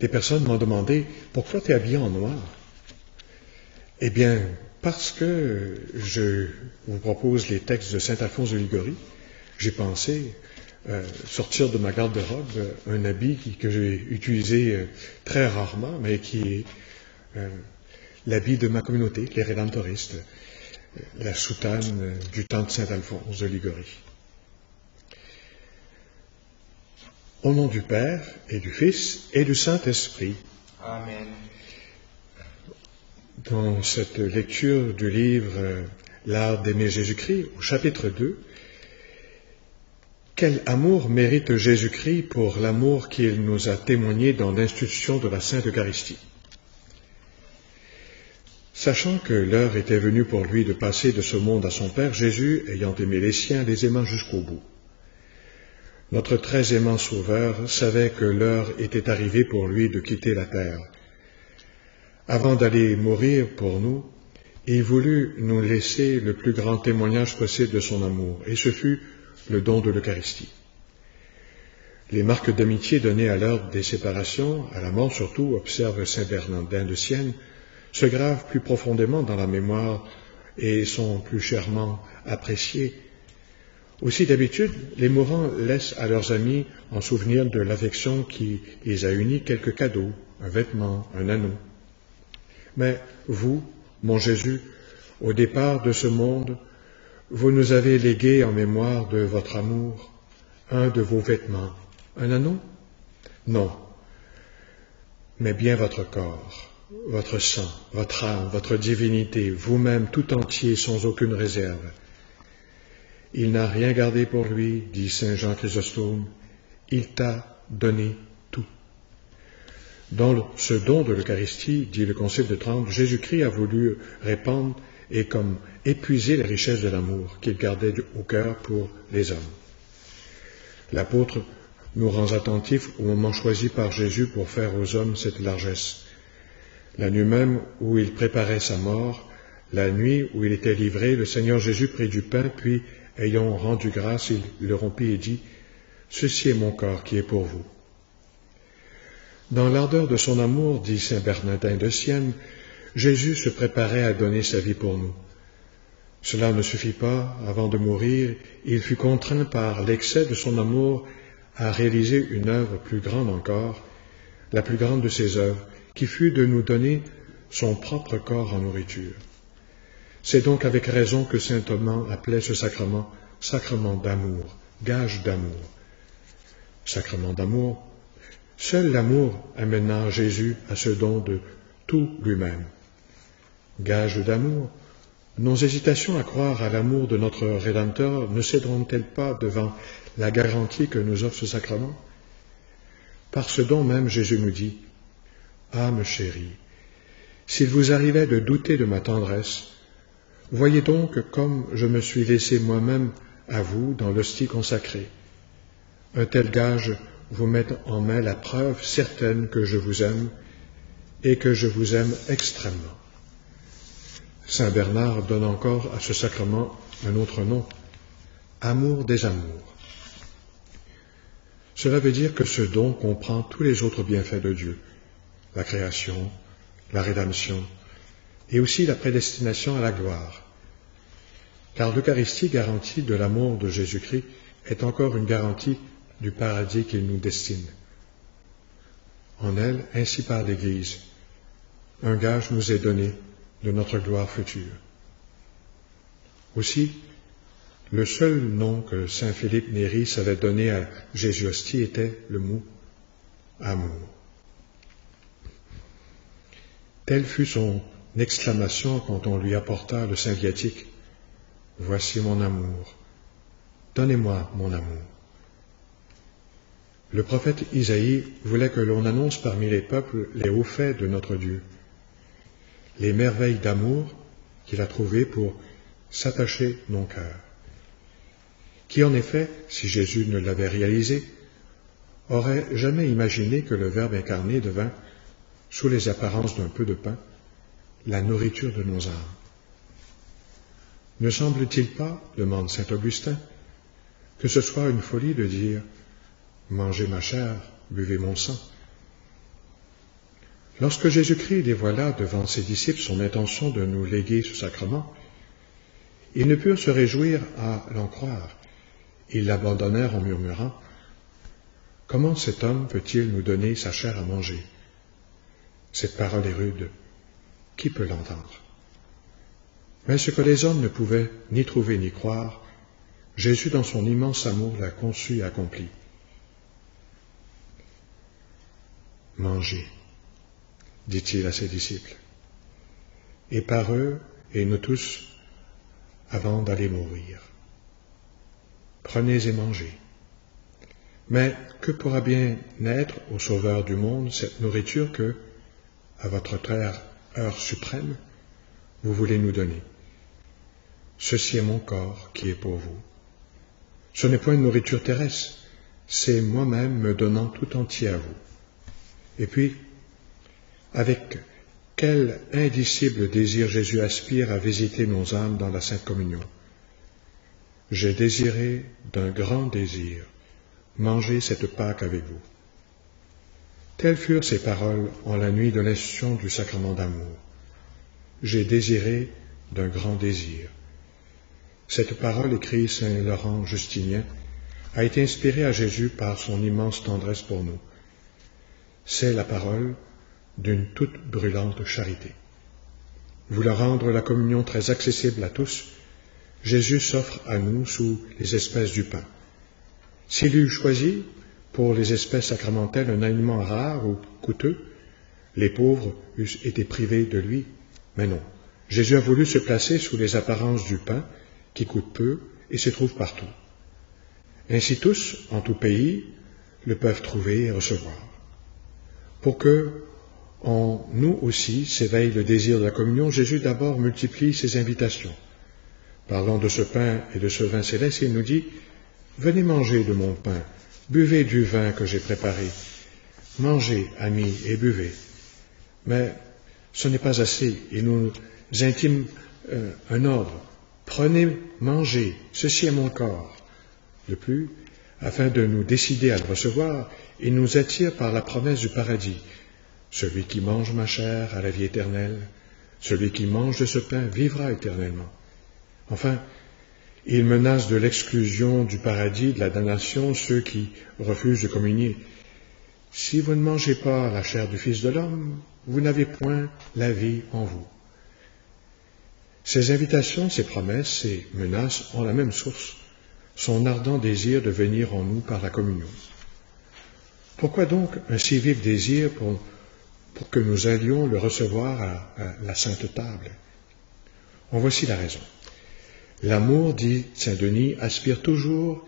Des personnes m'ont demandé « Pourquoi tu es habillé en noir ?» Eh bien, parce que je vous propose les textes de saint Alphonse de Liguori, j'ai pensé sortir de ma garde-robe un habit que j'ai utilisé très rarement, mais qui est l'habit de ma communauté, les Rédemptoristes, la soutane du temps de saint Alphonse de Liguori. Au nom du Père et du Fils et du Saint-Esprit. Amen. Dans cette lecture du livre L'art d'aimer Jésus-Christ, au chapitre 2, quel amour mérite Jésus-Christ pour l'amour qu'il nous a témoigné dans l'institution de la Sainte Eucharistie? Sachant que l'heure était venue pour lui de passer de ce monde à son Père, Jésus, ayant aimé les siens, les aima jusqu'au bout. Notre très aimant Sauveur savait que l'heure était arrivée pour lui de quitter la terre. Avant d'aller mourir pour nous, il voulut nous laisser le plus grand témoignage possible de son amour, et ce fut le don de l'Eucharistie. Les marques d'amitié données à l'heure des séparations, à la mort surtout, observe saint Bernardin de Sienne, se gravent plus profondément dans la mémoire et sont plus chèrement appréciées. Aussi, d'habitude, les mourants laissent à leurs amis, en souvenir de l'affection qui les a unis, quelques cadeaux, un vêtement, un anneau. Mais vous, mon Jésus, au départ de ce monde, vous nous avez légué en mémoire de votre amour un de vos vêtements, un anneau? Non, mais bien votre corps, votre sang, votre âme, votre divinité, vous-même tout entier sans aucune réserve. Il n'a rien gardé pour lui, dit saint Jean Chrysostome, il t'a donné tout. Dans ce don de l'Eucharistie, dit le Concile de Trente, Jésus-Christ a voulu répandre et comme épuiser les richesses de l'amour qu'il gardait au cœur pour les hommes. L'apôtre nous rend attentifs au moment choisi par Jésus pour faire aux hommes cette largesse. La nuit même où il préparait sa mort, la nuit où il était livré, le Seigneur Jésus prit du pain, puis, ayant rendu grâce, il le rompit et dit « Ceci est mon corps qui est pour vous ». Dans l'ardeur de son amour, dit saint Bernardin de Sienne, Jésus se préparait à donner sa vie pour nous. Cela ne suffit pas, avant de mourir, il fut contraint par l'excès de son amour à réaliser une œuvre plus grande encore, la plus grande de ses œuvres, qui fut de nous donner son propre corps en nourriture. C'est donc avec raison que saint Thomas appelait ce sacrement « sacrement d'amour », gage d'amour. Sacrement d'amour, seul l'amour amena Jésus à ce don de tout lui-même. Gage d'amour, nos hésitations à croire à l'amour de notre Rédempteur ne céderont-elles pas devant la garantie que nous offre ce sacrement? Par ce don même, Jésus nous dit « Âme chérie, s'il vous arrivait de douter de ma tendresse, voyez donc comme je me suis laissé moi-même à vous dans l'hostie consacrée. Un tel gage vous met en main la preuve certaine que je vous aime et que je vous aime extrêmement. » Saint Bernard donne encore à ce sacrement un autre nom, amour des amours. Cela veut dire que ce don comprend tous les autres bienfaits de Dieu, la création, la rédemption, et aussi la prédestination à la gloire. Car l'Eucharistie, garantie de l'amour de Jésus-Christ, est encore une garantie du paradis qu'il nous destine. En elle, ainsi par l'Église, un gage nous est donné de notre gloire future. Aussi, le seul nom que saint Philippe Néri savait donner à Jésus hostie était le mot amour. Telle fut son exclamation quand on lui apporta le saint viatique. Voici mon amour, donnez-moi mon amour. Le prophète Isaïe voulait que l'on annonce parmi les peuples les hauts faits de notre Dieu, les merveilles d'amour qu'il a trouvées pour s'attacher nos cœurs. Qui en effet, si Jésus ne l'avait réalisé, aurait jamais imaginé que le Verbe incarné devint, sous les apparences d'un peu de pain, la nourriture de nos âmes. Ne semble-t-il pas, demande saint Augustin, que ce soit une folie de dire « Mangez ma chair, buvez mon sang ». Lorsque Jésus-Christ dévoila devant ses disciples son intention de nous léguer ce sacrement, ils ne purent se réjouir à l'en croire. Ils l'abandonnèrent en murmurant « Comment cet homme peut-il nous donner sa chair à manger ?» Cette parole est rude. Qui peut l'entendre? Mais ce que les hommes ne pouvaient ni trouver ni croire, Jésus, dans son immense amour, l'a conçu et accompli. « Mangez », dit-il à ses disciples, et par eux et nous tous, avant d'aller mourir. Prenez et mangez. Mais que pourra bien être au Sauveur du monde cette nourriture que, à votre heure suprême, vous voulez nous donner? Ceci est mon corps qui est pour vous. Ce n'est point une nourriture terrestre, c'est moi-même me donnant tout entier à vous. Et puis, avec quel indicible désir Jésus aspire à visiter nos âmes dans la Sainte Communion. J'ai désiré d'un grand désir manger cette Pâque avec vous. Telles furent ces paroles en la nuit de l'institution du sacrement d'amour. J'ai désiré d'un grand désir. Cette parole, écrit saint Laurent Justinien, a été inspirée à Jésus par son immense tendresse pour nous. C'est la parole d'une toute brûlante charité. Voulant rendre la communion très accessible à tous, Jésus s'offre à nous sous les espèces du pain. S'il eût choisi pour les espèces sacramentelles un aliment rare ou coûteux, les pauvres eussent été privés de lui. Mais non, Jésus a voulu se placer sous les apparences du pain qui coûte peu et se trouve partout. Ainsi tous, en tout pays, le peuvent trouver et recevoir. Pour que en nous aussi s'éveille le désir de la communion, Jésus d'abord multiplie ses invitations. Parlant de ce pain et de ce vin céleste, il nous dit « Venez manger de mon pain, buvez du vin que j'ai préparé. Mangez, amis, et buvez. » Mais ce n'est pas assez. Il nous intime un ordre. « Prenez, mangez, ceci est mon corps. » De plus, afin de nous décider à le recevoir, il nous attire par la promesse du paradis. Celui qui mange ma chair a la vie éternelle, celui qui mange de ce pain vivra éternellement. Enfin, il menace de l'exclusion du paradis, de la damnation, ceux qui refusent de communier. Si vous ne mangez pas la chair du Fils de l'homme, vous n'avez point la vie en vous. Ces invitations, ces promesses, ces menaces ont la même source, son ardent désir de venir en nous par la communion. Pourquoi donc un si vif désir pour que nous allions le recevoir à la Sainte Table? En voici la raison. L'amour, dit saint Denis, aspire toujours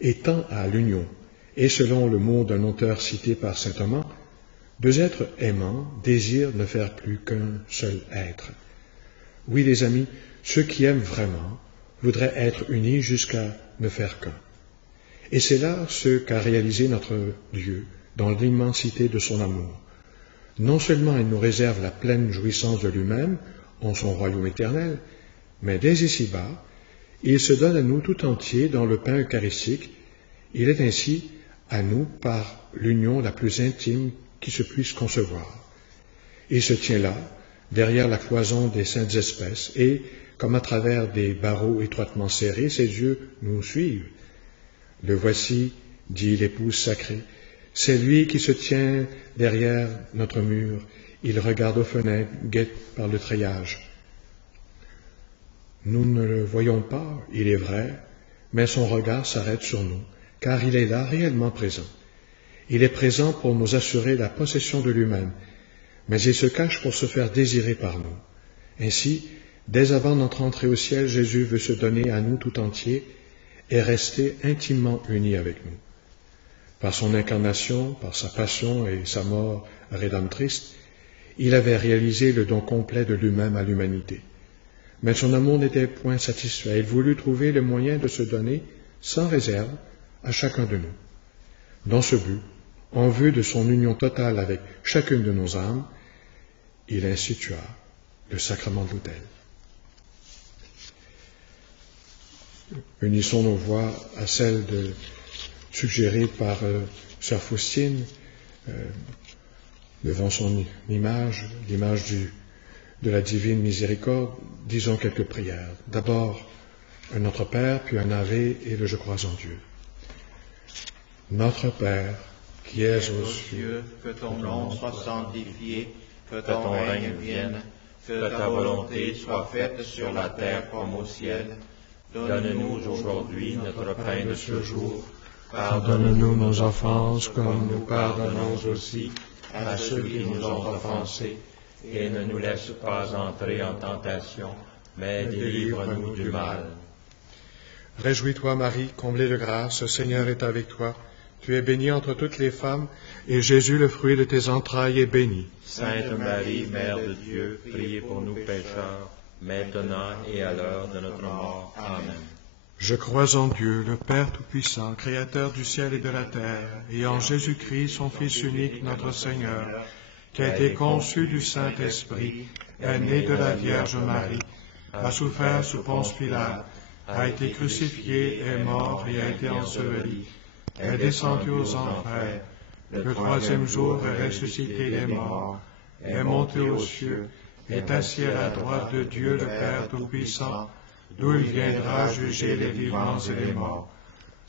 et tend à l'union, et selon le mot d'un auteur cité par saint Thomas, deux êtres aimants désirent ne faire plus qu'un seul être. Oui, les amis, ceux qui aiment vraiment voudraient être unis jusqu'à ne faire qu'un. Et c'est là ce qu'a réalisé notre Dieu dans l'immensité de son amour. Non seulement il nous réserve la pleine jouissance de lui-même en son royaume éternel, mais dès ici-bas, il se donne à nous tout entier dans le pain eucharistique. Il est ainsi à nous par l'union la plus intime qui se puisse concevoir. Il se tient là, derrière la cloison des saintes espèces, et, comme à travers des barreaux étroitement serrés, ses yeux nous suivent. Le voici, dit l'épouse sacrée, c'est lui qui se tient derrière notre mur. Il regarde aux fenêtres, guette par le treillage. Nous ne le voyons pas, il est vrai, mais son regard s'arrête sur nous, car il est là réellement présent. Il est présent pour nous assurer la possession de lui-même, mais il se cache pour se faire désirer par nous. Ainsi, dès avant notre entrée au ciel, Jésus veut se donner à nous tout entier et rester intimement uni avec nous. Par son incarnation, par sa passion et sa mort rédemptrice, il avait réalisé le don complet de lui-même à l'humanité. Mais son amour n'était point satisfait. Il voulut trouver le moyen de se donner sans réserve à chacun de nous. Dans ce but, en vue de son union totale avec chacune de nos âmes, il institua le sacrement de l'autel. Unissons nos voix à celles suggérées par sœur Faustine Devant son image, l'image de la divine miséricorde, disons quelques prières. D'abord, un Notre Père, puis un Ave et le Je crois en Dieu. Notre Père, qui es aux cieux, que ton nom soit sanctifié, que ton règne vienne, que ta volonté soit faite sur la terre comme au ciel. Donne-nous aujourd'hui notre pain de ce jour. Pardonne-nous nos offenses comme nous pardonnons aussi à ceux qui nous ont offensés, et ne nous laisse pas entrer en tentation, mais délivre-nous du mal. Réjouis-toi, Marie, comblée de grâce, le Seigneur est avec toi. Tu es bénie entre toutes les femmes, et Jésus, le fruit de tes entrailles, est béni. Sainte Marie, Mère de Dieu, priez pour nous pécheurs, maintenant et à l'heure de notre mort. Amen. Je crois en Dieu, le Père Tout-Puissant, Créateur du ciel et de la terre, et en Jésus-Christ, son Fils unique, notre Seigneur, qui a été conçu du Saint-Esprit, est né de la Vierge Marie, a souffert sous Ponce Pilate, a été crucifié, est mort et a été enseveli, est descendu aux enfers, le troisième jour est ressuscité des morts, est monté aux cieux, est assis à la droite de Dieu le Père Tout-Puissant, d'où il viendra juger les vivants et les morts.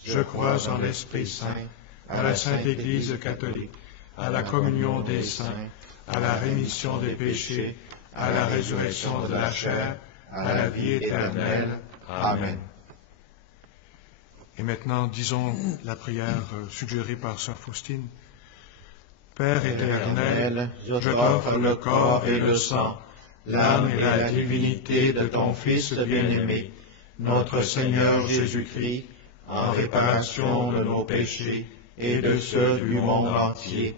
Je crois en l'Esprit Saint, à la Sainte Église catholique, à la communion des saints, à la rémission des péchés, à la résurrection de la chair, à la vie éternelle. Amen. Et maintenant, disons la prière suggérée par Sœur Faustine. Père éternel, je t'offre le corps et le sang, l'âme et la divinité de ton Fils bien-aimé, notre Seigneur Jésus-Christ, en réparation de nos péchés et de ceux du monde entier.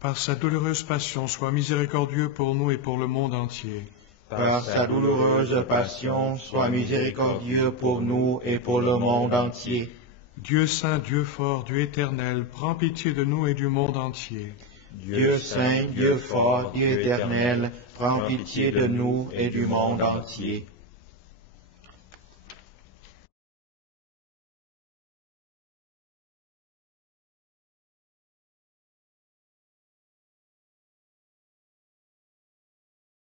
Par sa douloureuse passion, sois miséricordieux pour nous et pour le monde entier. Par sa douloureuse passion, sois miséricordieux pour nous et pour le monde entier. Dieu saint, Dieu fort, Dieu éternel, prends pitié de nous et du monde entier. Dieu saint, Dieu fort, Dieu éternel, prends pitié de nous et du monde entier.